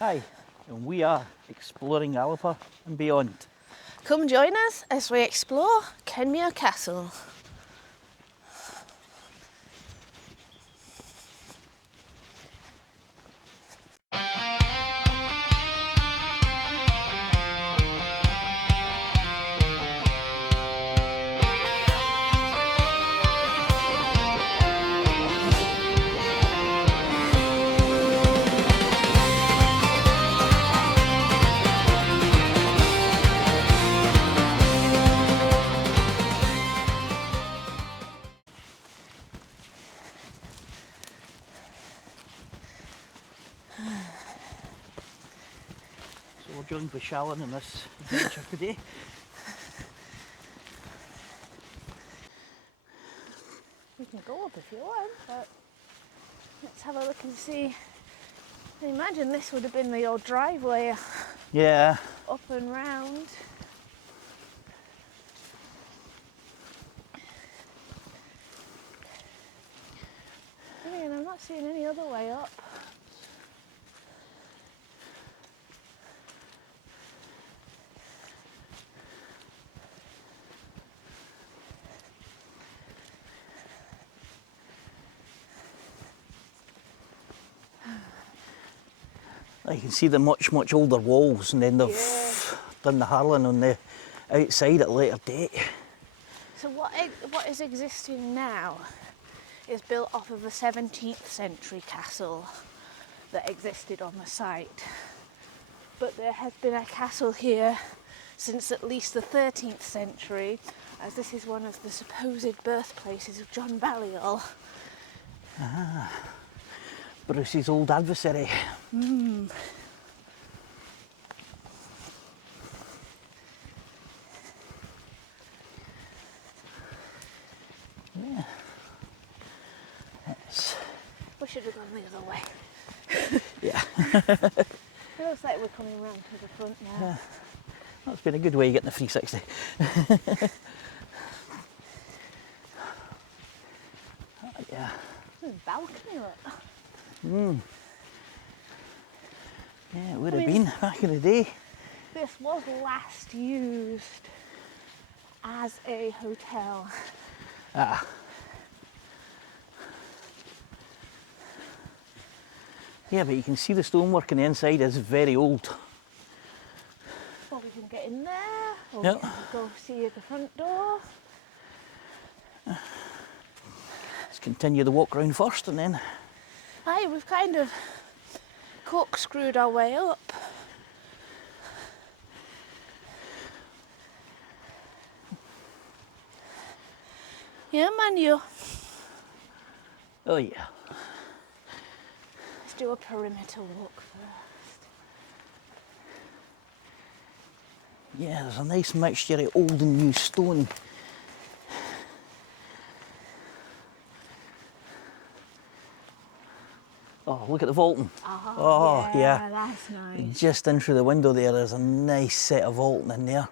Hi, and we are exploring Galloway and beyond. Come join us as we explore Kenmure Castle. So we're joined with Shalon in this adventure today. You can go up if you want, but let's have a look and see. I imagine this would have been the old driveway Yeah. up and round. I mean, I'm not seeing any other way up. You can see the much older walls, and then they've done the harling on the outside at a later date. So what is existing now is built off of a 17th century castle that existed on the site. But there has been a castle here since at least the 13th century, as this is one of the supposed birthplaces of John Balliol. Ah, Bruce's old adversary. Yeah. Yes. We should have gone the other way. Yeah. It looks like we're coming around to the front now. Yeah. That's been a good way of getting the 360. Yeah. There's a balcony, look. Yeah, it would have been back in the day. This was last used as a hotel. Ah. Yeah, but you can see the stonework on the inside is very old. Well, we can get in there, or Yep. we can go see the front door. Let's continue the walk round first and then... Aye, we've kind of corkscrewed our way up. Yeah, man, you. Oh yeah. Let's do a perimeter walk first. Yeah, there's a nice mixture of old and new stone. Oh, look at the vaulting. Oh, yeah, that's nice. Just in through the window there's a nice set of vaulting in there,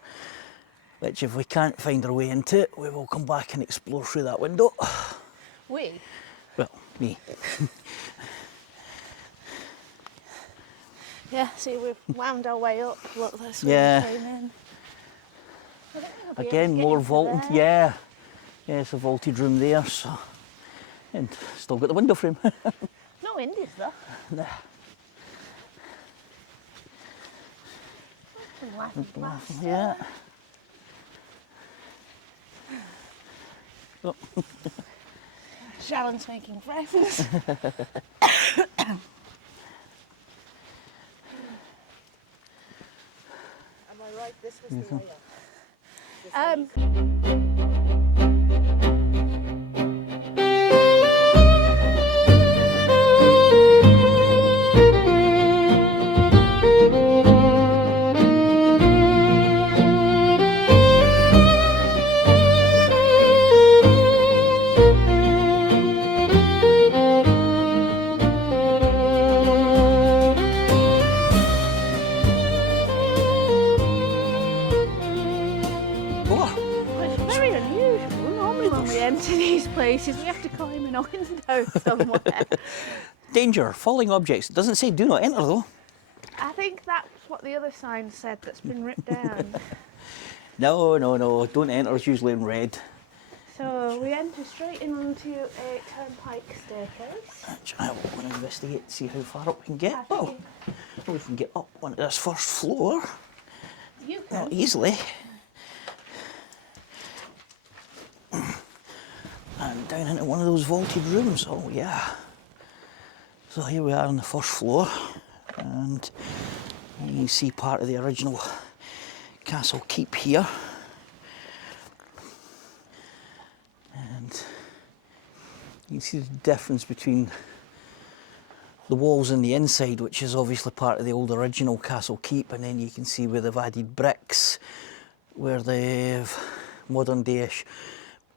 which if we can't find our way into it, we will come back and explore through that window. We? Well, me. Yeah, see, we've wound our way up. Look, that's where Yeah. we came in. I don't think I'll be able to Again, get more into vaulting. there. Yeah. Yeah, it's a vaulted room there, so. And still got the window frame. No wind, is there? Nah. Yeah. Oh. Shalon's making friends. Am I right? This was the way up. It's very unusual. Normally when we enter these places, we have to climb window somewhere. Danger, falling objects. It doesn't say do not enter though. I think that's what the other sign said that's been ripped down. No, no, no, don't enter is usually in red. So we enter straight in onto a turnpike staircase. Actually, I want to investigate, see how far up we can get. I think Oh, well, we can get up onto this first floor. you Not can. easily. And down into one of those vaulted rooms. Oh, yeah. So here we are on the first floor. And you can see part of the original castle keep here. And you can see the difference between the walls on the inside, which is obviously part of the old original castle keep, and then you can see where they've added bricks, where they've modern dayish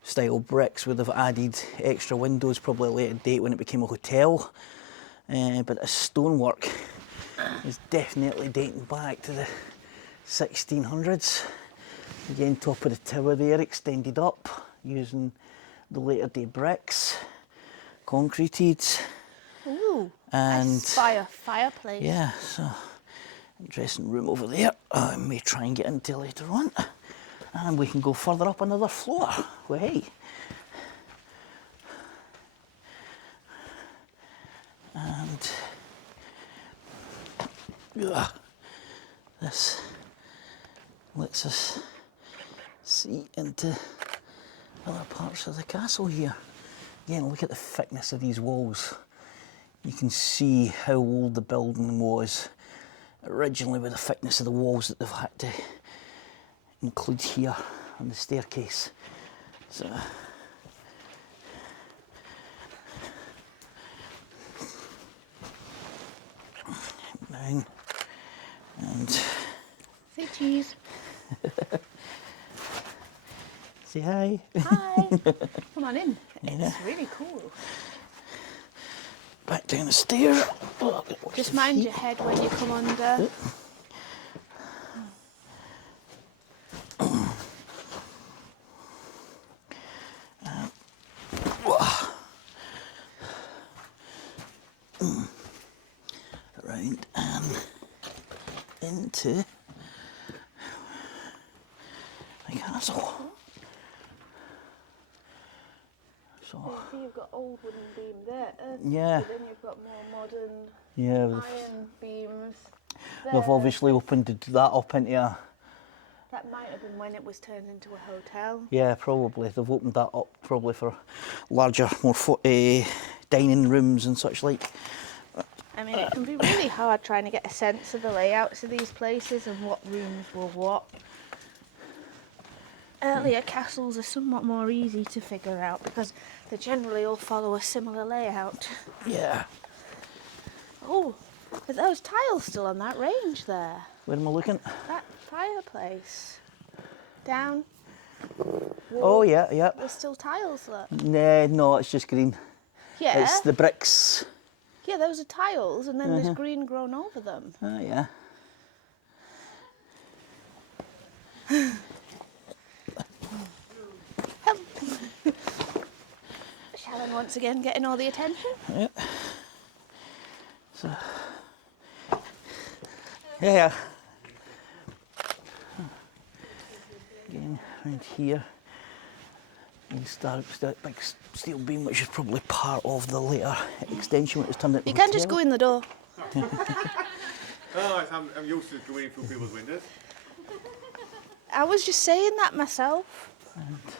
style bricks, where they've added extra windows, probably a later date when it became a hotel. But the stonework is definitely dating back to the 1600s. Again, top of the tower there, extended up using the later day bricks, concreted. Ooh, And nice fireplace. yeah, so dressing room over there. I may try and get into later on. And we can go further up another floor. Well, hey. And this lets us see into other parts of the castle here. Again, look at the thickness of these walls. You can see how old the building was originally with the thickness of the walls that they've had to include here on the staircase. So down and Say cheese. say hi. Hi. Come on in. Yeah. It's really cool. Back down the stairs. Just mind your head when you come under. Around and into the castle. So See, you've got old wooden beam there. yeah, But then you've got more modern yeah. iron beams. They've there. obviously opened that up into a. That might have been when it was turned into a hotel. Yeah, probably. They've opened that up probably for larger, more dining rooms and such like. I mean, it can be really hard trying to get a sense of the layouts of these places and what rooms were what. Earlier castles are somewhat more easy to figure out because they generally all follow a similar layout. Yeah. Oh, are those tiles still on that range there? Where am I looking? That fireplace. Down. Oh, yeah, yeah. There's still tiles there. Nah, no, it's just green. Yeah. It's the bricks. Yeah, those are tiles and then there's green grown over them. Oh, yeah. Help. Sharon once again getting all the attention. Yeah. So. Yeah. Again, around here. And start that big steel beam, which is probably part of the later extension when it's turned into You can just go in the door. Oh, I'm used to going through people's windows. I was just saying that myself.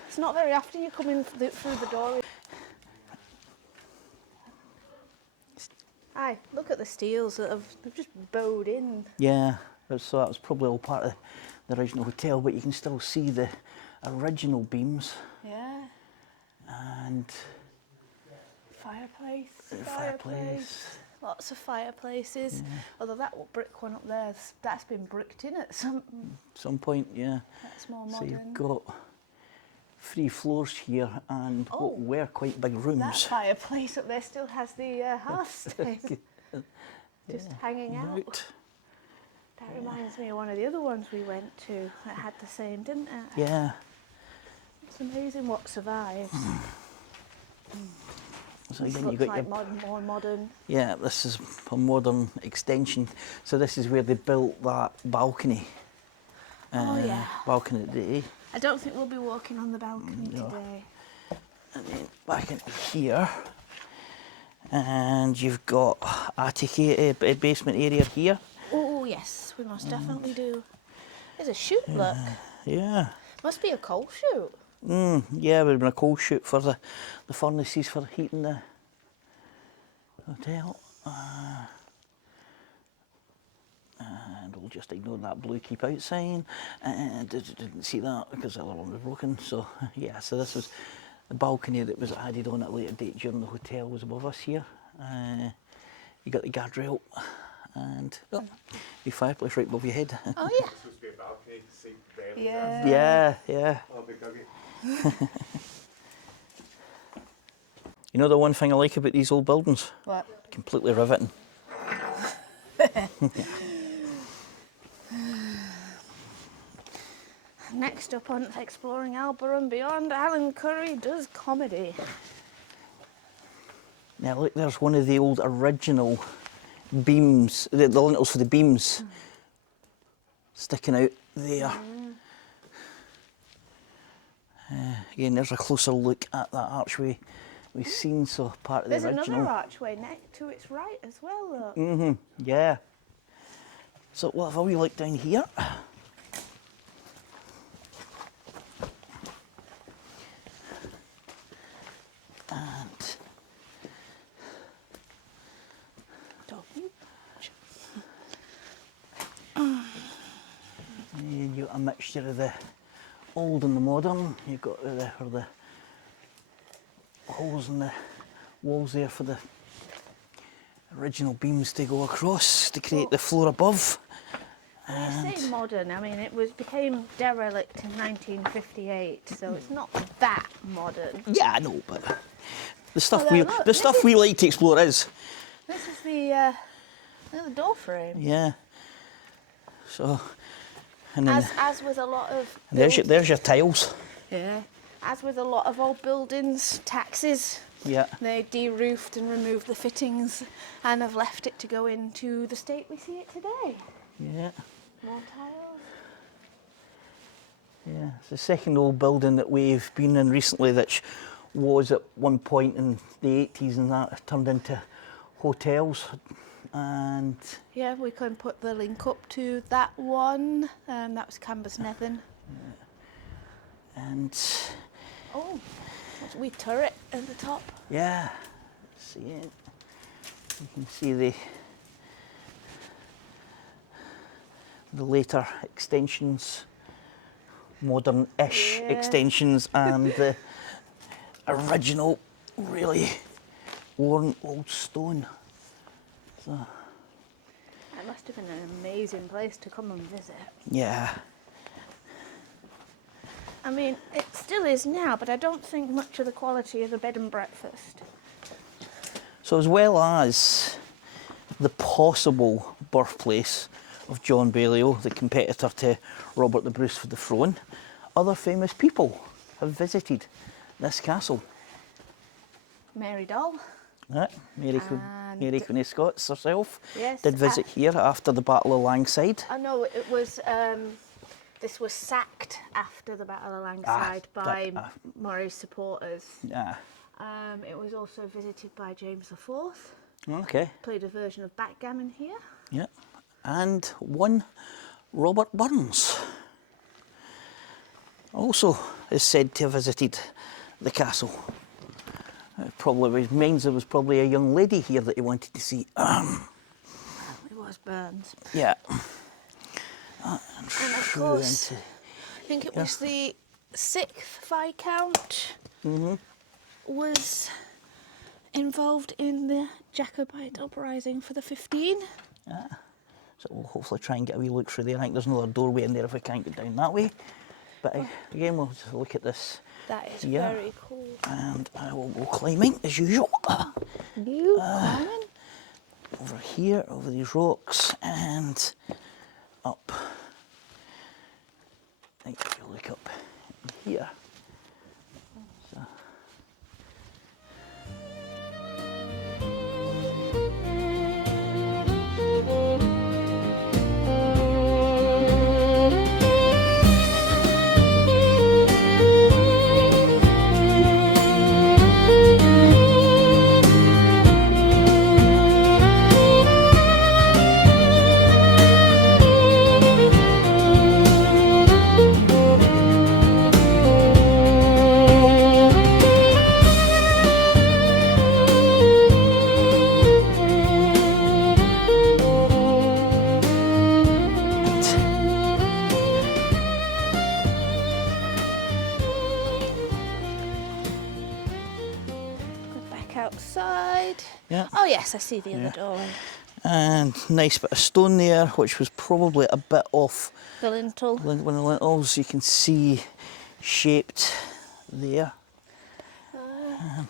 It's not very often you come in through the door. Aye, look at the steels that they've just bowed in. Yeah, so that was probably all part of the original hotel, but you can still see the original beams Yeah. and Fireplace. the fireplace. Lots of fireplaces. Although that brick one up there, that's been bricked in at some Point, yeah. That's more So modern. you've got 3 floors here and Oh, what were quite big That rooms. fireplace up there still has the hearth stick just hanging out. That reminds me of one of the other ones we went to that had the same, didn't it? Yeah. It's amazing what survives. So This again, you looks got like your more modern. yeah. This is a modern extension. So this is where they built that balcony. Oh yeah. Balcony today. I don't think we'll be walking on the balcony No. today. And then back into here, and you've got attic basement area here. Oh yes, we most definitely do. There's a chute, look. Yeah. Must be a coal chute. Yeah, would have been a coal chute for the furnaces for heating the hotel. And we'll just ignore that blue keep out sign. And didn't see that because the other one was broken. So yeah, so this was the balcony that was added on at a later date during the hotel was above us here. You got the guardrail and the fireplace right above your head. Oh yeah. It's supposed to be a balcony, seat, bed. Yeah. Yeah. Oh, big doggy. You know the one thing I like about these old buildings? What? Completely riveting. Next up on Exploring Alba and Beyond, Alan Curry does comedy. Now look, there's one of the old original beams, the lintels for the beams sticking out there. Again, there's a closer look at that archway we've seen, so part of the There's original. another archway next to its right as well, look. Yeah. So what have we look down here? And and you've got a mixture of the old and the modern. You've got the holes in the walls there for the original beams to go across to create the floor above. When you say modern, I mean became derelict in 1958, so it's not that modern. Yeah, I know, but the stuff Although, look, the stuff we like to explore is. This is the door frame. Yeah. So, and then As with a lot of there's your tiles. yeah. As with a lot of old buildings, taxes. Yeah. They de-roofed and removed the fittings and have left it to go into the state we see it today. Yeah. More tiles. Yeah. It's the second old building that we've been in recently that was at one point in the 80s and that turned into hotels. And Yeah, we can put the link up to that one. That was Cambus Nethen. and Oh, there's a wee turret at the top. yeah, see it. You can see the later extensions, modern-ish Yeah. extensions, and the original, really worn old stone. So, It must have been an amazing place to come and visit. yeah, I mean, it still is now, but I don't think much of the quality of a bed and breakfast. so as well as the possible birthplace of John Balliol, the competitor to Robert the Bruce for the throne, other famous people have visited this castle. Mary Doll. Right. Mary And- Queen of Scots herself Yes, did visit here after the Battle of Langside. I know it was. This was sacked after the Battle of Langside by Murray's supporters. Yeah. It was also visited by James IV. Okay. Played a version of backgammon here. Yeah. And one Robert Burns also is said to have visited the castle. Probably reminds there was probably a young lady here that he wanted to see. It was Burns. Yeah. And of course, I think it was the 6th Viscount was involved in the Jacobite uprising for the 15. So we'll hopefully try and get a wee look through there. I think there's another doorway in there if we can't get down that way. But again, we'll just look at this. That is Yeah. very cool. And I will go climbing as usual. You climbing? Over here, over these rocks, and up. I think if you look up here. So. Yeah. Oh yes, I see the other doorway. And nice bit of stone there, which was probably a bit off The lintel. one of the lintels. You can see shaped there. And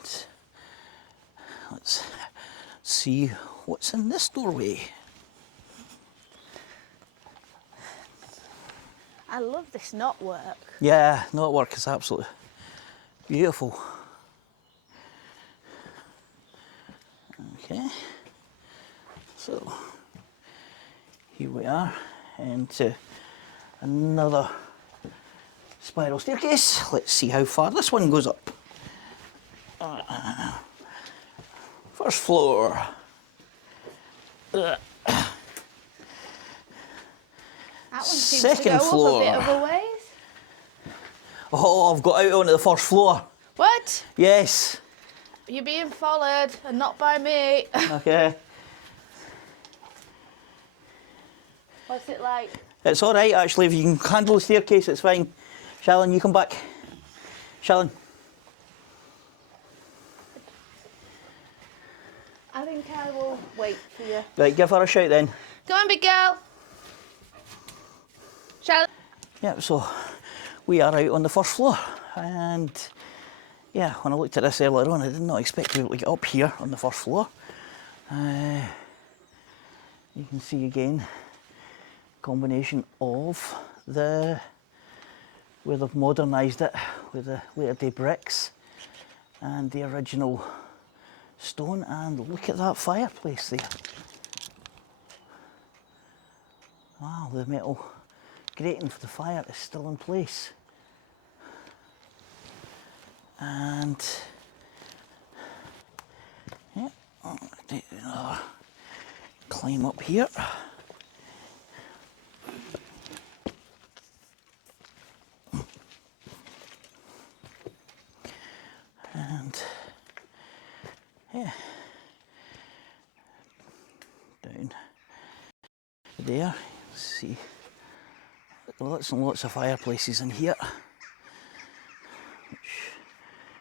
let's see what's in this doorway. I love this knotwork. Yeah, knotwork is absolutely beautiful. Okay, so here we are into another spiral staircase. Let's see how far this one goes up. First floor. That one seems Second to go floor. up a bit of a ways. Oh, I've got out onto the first floor. What? Yes. You're being followed and not by me. Okay. What's it like? It's all right, actually. If you can handle the staircase, it's fine. Shalyn, you come back. Shalyn. I think I will wait for you. Right, give her a shout then. Come on, big girl. Shall Yep, so we are out on the first floor. And yeah, when I looked at this earlier on, I did not expect to be able to get up here on the first floor. You can see again, combination of where they've modernised it with the later day bricks and the original stone, and look at that fireplace there. Wow, the metal grating for the fire is still in place. And yeah, I'll do another climb up here. And yeah, down there, see lots and lots of fireplaces in here, which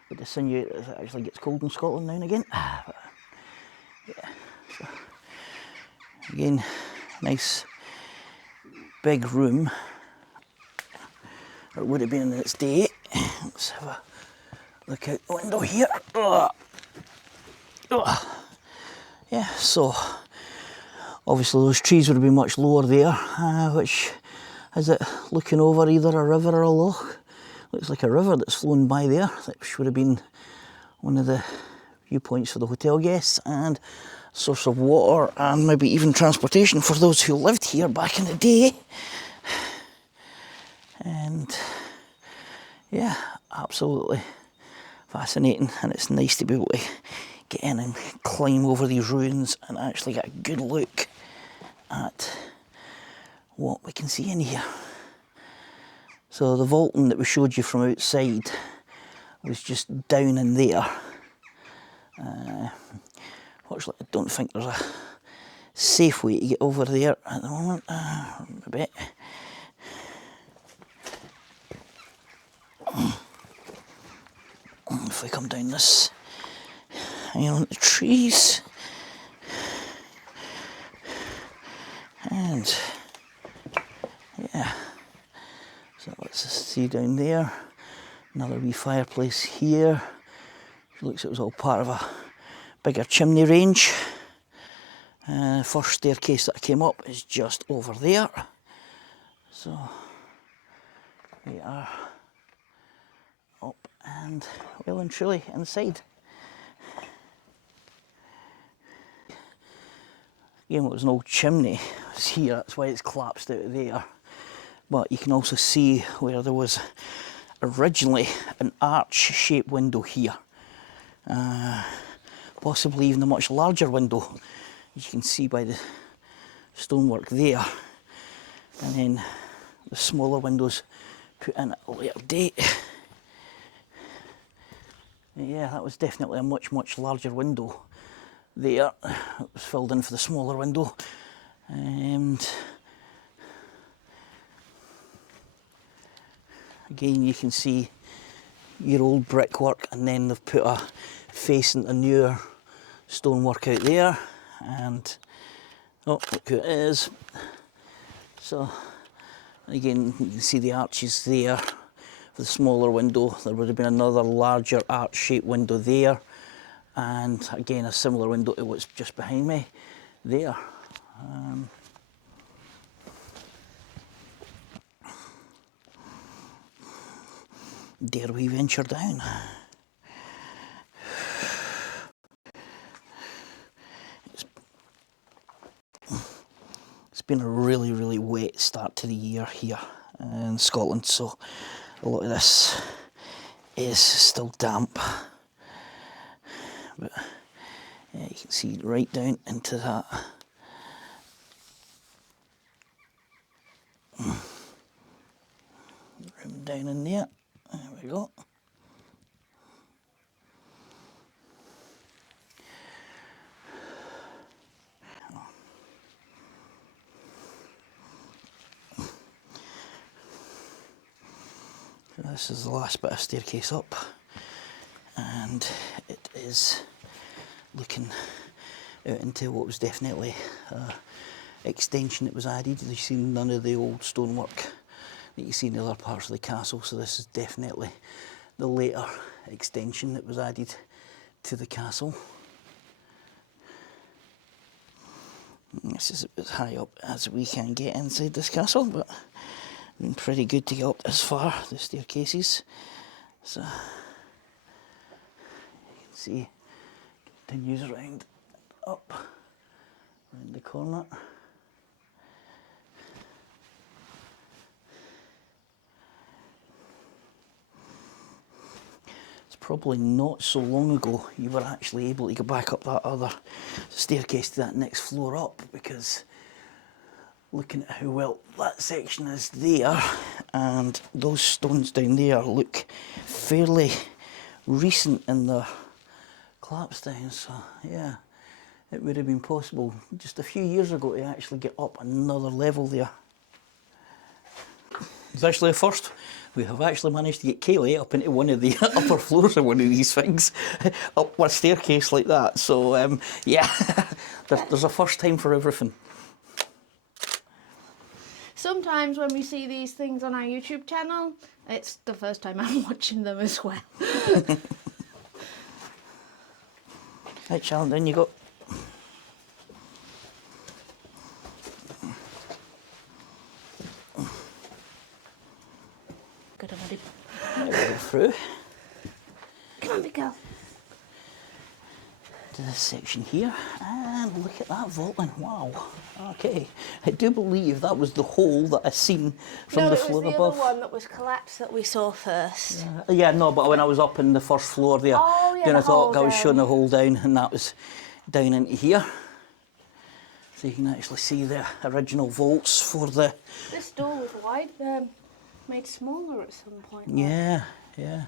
would insinuate that it actually gets cold in Scotland now and again. But yeah, so again, nice big room. Or it would have been in its day. Let's have a look out the window here. Yeah, so obviously those trees would have been much lower there, which is it looking over either a river or a loch. Looks like a river that's flown by there, which would have been one of the viewpoints for the hotel guests and a source of water and maybe even transportation for those who lived here back in the day. And yeah, absolutely fascinating, and it's nice to be able to get in and climb over these ruins and actually get a good look at what we can see in here. So the vaulting that we showed you from outside was just down in there. Fortunately, I don't think there's a safe way to get over there at the moment. A bit. If we come down this on the trees, and yeah, so let's see down there, another wee fireplace here. It looks like it was all part of a bigger chimney range. First staircase that I came up is just over there, so we are up and well and truly inside. Again, it was an old chimney. It was here, that's why it's collapsed out of there. But you can also see where there was originally an arch-shaped window here. Possibly even a much larger window, as you can see by the stonework there. And then the smaller windows put in at a later date. Yeah, that was definitely a much, much larger window there. It was filled in for the smaller window. And again, you can see your old brickwork, and then they've put a face into newer stonework out there, and oh, look who it is. So again, you can see the arches there for the smaller window. There would have been another larger arch-shaped window there, and again a similar window to what's just behind me there. Dare we venture down? It's been a really, really wet start to the year here in Scotland, so a lot of this is still damp. But yeah, you can see right down into that. Room down in there. There we go. So this is the last bit of staircase up, and it is looking out into what was definitely an extension that was added. You see none of the old stonework that you see in the other parts of the castle, so this is definitely the later extension that was added to the castle. And this is as high up as we can get inside this castle, but been pretty good to get up this far, the staircases. So you can see continues round up round the corner. It's probably not so long ago you were actually able to go back up that other staircase to that next floor up, because looking at how well that section is there, and those stones down there look fairly recent in their collapse down, so yeah, it would have been possible just a few years ago to actually get up another level there. It's actually a first. We have actually managed to get Kaylee up into one of the upper floors of one of these things, up a staircase like that, so yeah, there's a first time for everything. Sometimes when we see these things on our YouTube channel, it's the first time I'm watching them as well. Right, Sharon, down you go. Good on, buddy. There we go through Come on, big girl. to this section here, and look at that vaulting. Wow. Okay, I do believe that was the hole that I seen from the floor No, it was the above. other one that was collapsed that we saw first. Yeah, no, but when I was up in the first floor there, Oh, yeah, doing a the hole talk, I was down. showing the hole down, and that was down into here. So you can actually see the original vaults for the. This door was wide, made smaller at some point. Yeah, yeah.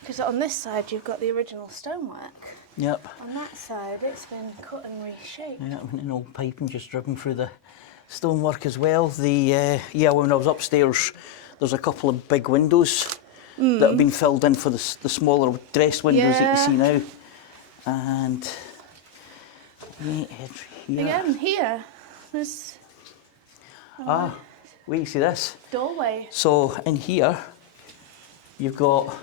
Because on this side you've got the original stonework. Yep. On that side it's been cut and reshaped. Yeah, an old piping just driven through the stonework as well. The yeah, when I was upstairs, there's a couple of big windows that have been filled in for the smaller dress windows that you see now. And yeah, here. Again, here, there's Wait, you see this? doorway. So in here, you've got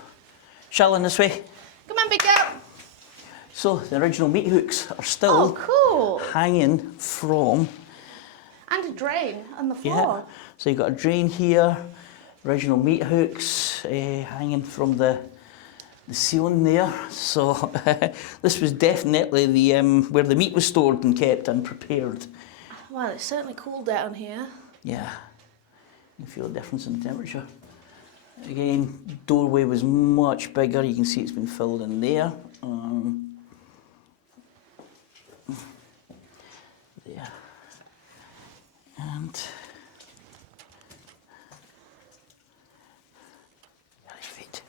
Charlene this way. Come on, big girl. So the original meat hooks are Oh, still cool. hanging from. And a drain on the Yeah. floor. So you've got a drain here, original meat hooks hanging from the ceiling there. So this was definitely the where the meat was stored and kept and prepared. Well, it's certainly cool down here. Yeah, you feel a difference in the temperature. Again, doorway was much bigger. You can see it's been filled in there. There. And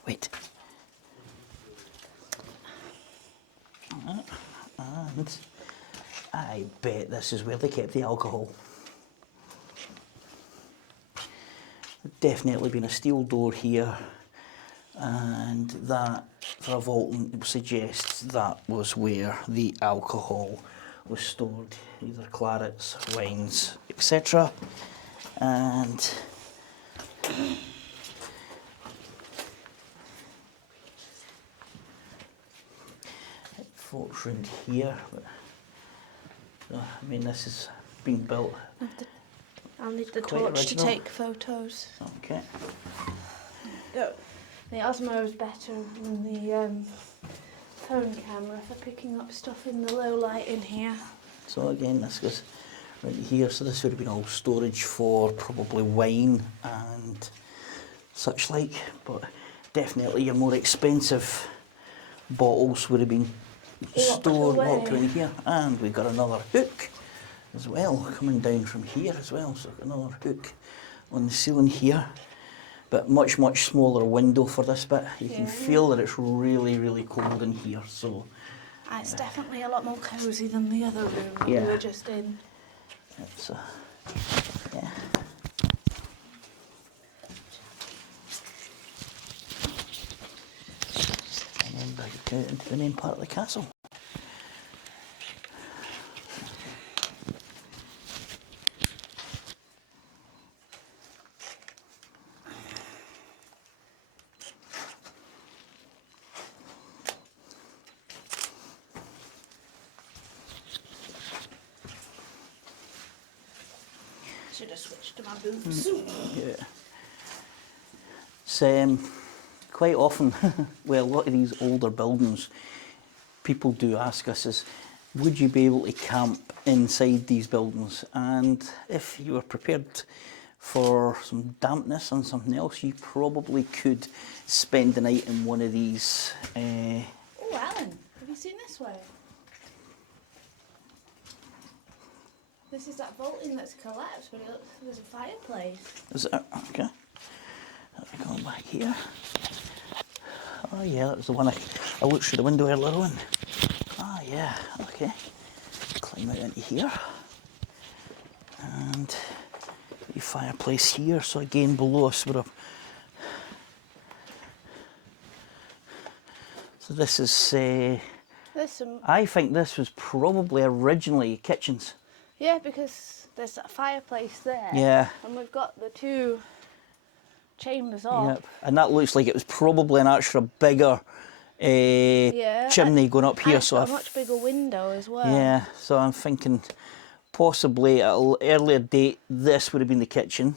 wait. And I bet this is where they kept the alcohol. Definitely been a steel door here, and that, for a vaulting, suggests that was where the alcohol was stored, either clarets, wines, etc. And forts round here. But, I mean, this is being built. I'll need the Quite torch original. to take photos. Okay. The Osmo is better than the phone camera for picking up stuff in the low light in here. So again, this goes right here. So this would have been all storage for probably wine and such like. But definitely your more expensive bottles would have been stored locked away. in here. And we've got another hook as well, coming down from here as well. So another hook on the ceiling here. But much, much smaller window for this bit. You can feel that it's really, really cold in here. So It's definitely a lot more cosy than the other room that Yeah. we were just in. it's yeah. And then back out into the main part of the castle. Should have switched to my boots. Yeah. It's quite often, well, a lot of these older buildings, people do ask us is, would you be able to camp inside these buildings? And if you were prepared for some dampness and something else, you probably could spend the night in one of these. Oh, Alan, have you seen this way? This is that vaulting that's collapsed, but there's a fireplace. Is it? Okay. Let me go back here. Oh yeah, that was the one I looked through the window earlier on. Oh yeah, okay. Climb out into here. And the fireplace here, so again below us would have. So this is, There's some, I think this was probably originally kitchens. yeah, because there's that fireplace there. Yeah. And we've got the two chambers up. Yep. And that looks like it was probably an extra bigger Yeah. chimney going up here. And it's got a much bigger window as well. Yeah, so I'm thinking possibly at an earlier date this would have been the kitchen,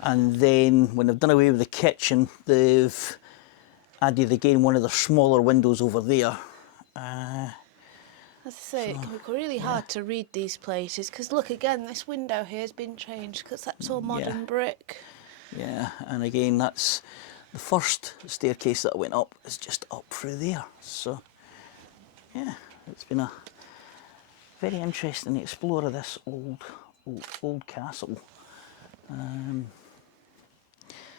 and then when they've done away with the kitchen they've added again one of the smaller windows over there. As I say, it can be really hard to read these places because look again, this window here has been changed because that's all modern brick. Yeah, and again that's the first staircase that went up is just up through there. So yeah, it's been a very interesting to explore this old castle.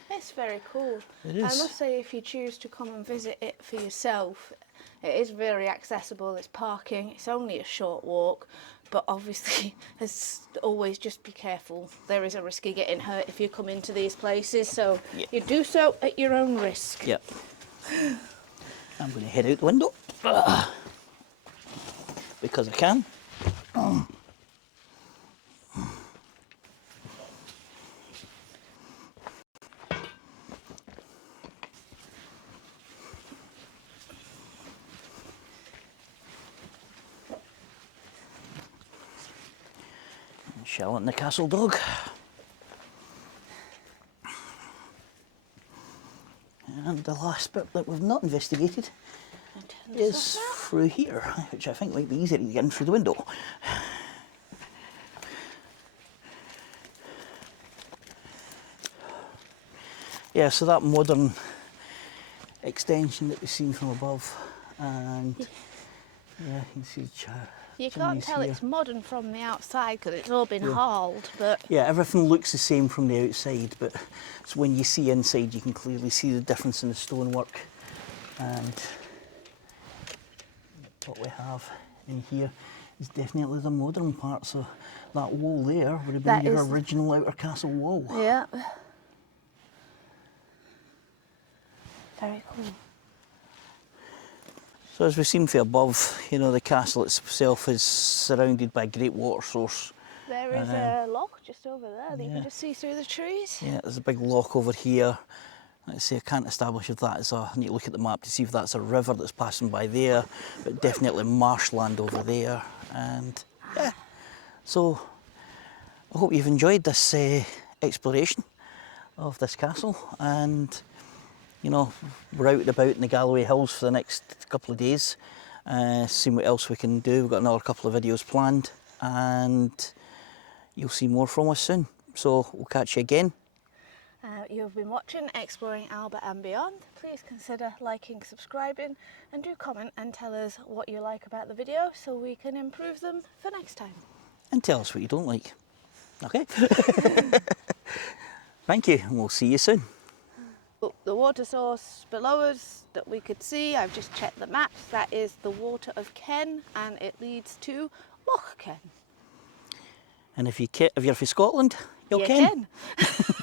It's very cool. It I is. must say, if you choose to come and visit it for yourself, it is very accessible. It's parking. It's only a short walk, but obviously, as always, just be careful. There is a risk of getting hurt if you come into these places, so you do so at your own risk. Yep. I'm going to head out the window because I can. Shell and the castle dog. And the last bit that we've not investigated is through here, which I think might be easier to get in through the window. Yeah, so that modern extension that we've seen from above, and yeah, you can see You can't chimneys tell here. it's modern from the outside because it's all been hauled, but Yeah, everything looks the same from the outside, but it's when you see inside you can clearly see the difference in the stonework. And what we have in here is definitely the modern part. So that wall there would have been That your is- original outer castle wall. yeah. Very cool. So as we've seen from above, you know, the castle itself is surrounded by a great water source. There is a loch just over there that you yeah. can just see through the trees. Yeah, there's a big loch over here. Like I say, I can't establish if that is a, I need to look at the map to see if that's a river that's passing by there, but definitely marshland over there. And yeah, so I hope you've enjoyed this exploration of this castle. And you know, we're out and about in the Galloway Hills for the next couple of days, seeing what else we can do. We've got another couple of videos planned, and you'll see more from us soon. So we'll catch you again. You've been watching Exploring Albert and Beyond. Please consider liking, subscribing, and do comment and tell us what you like about the video so we can improve them for next time. And tell us what you don't like. Okay? Thank you, and we'll see you soon. The water source below us that we could see, I've just checked the maps, that is the water of Ken, and it leads to Loch Ken. And if you're from Scotland, you'll You ken. can.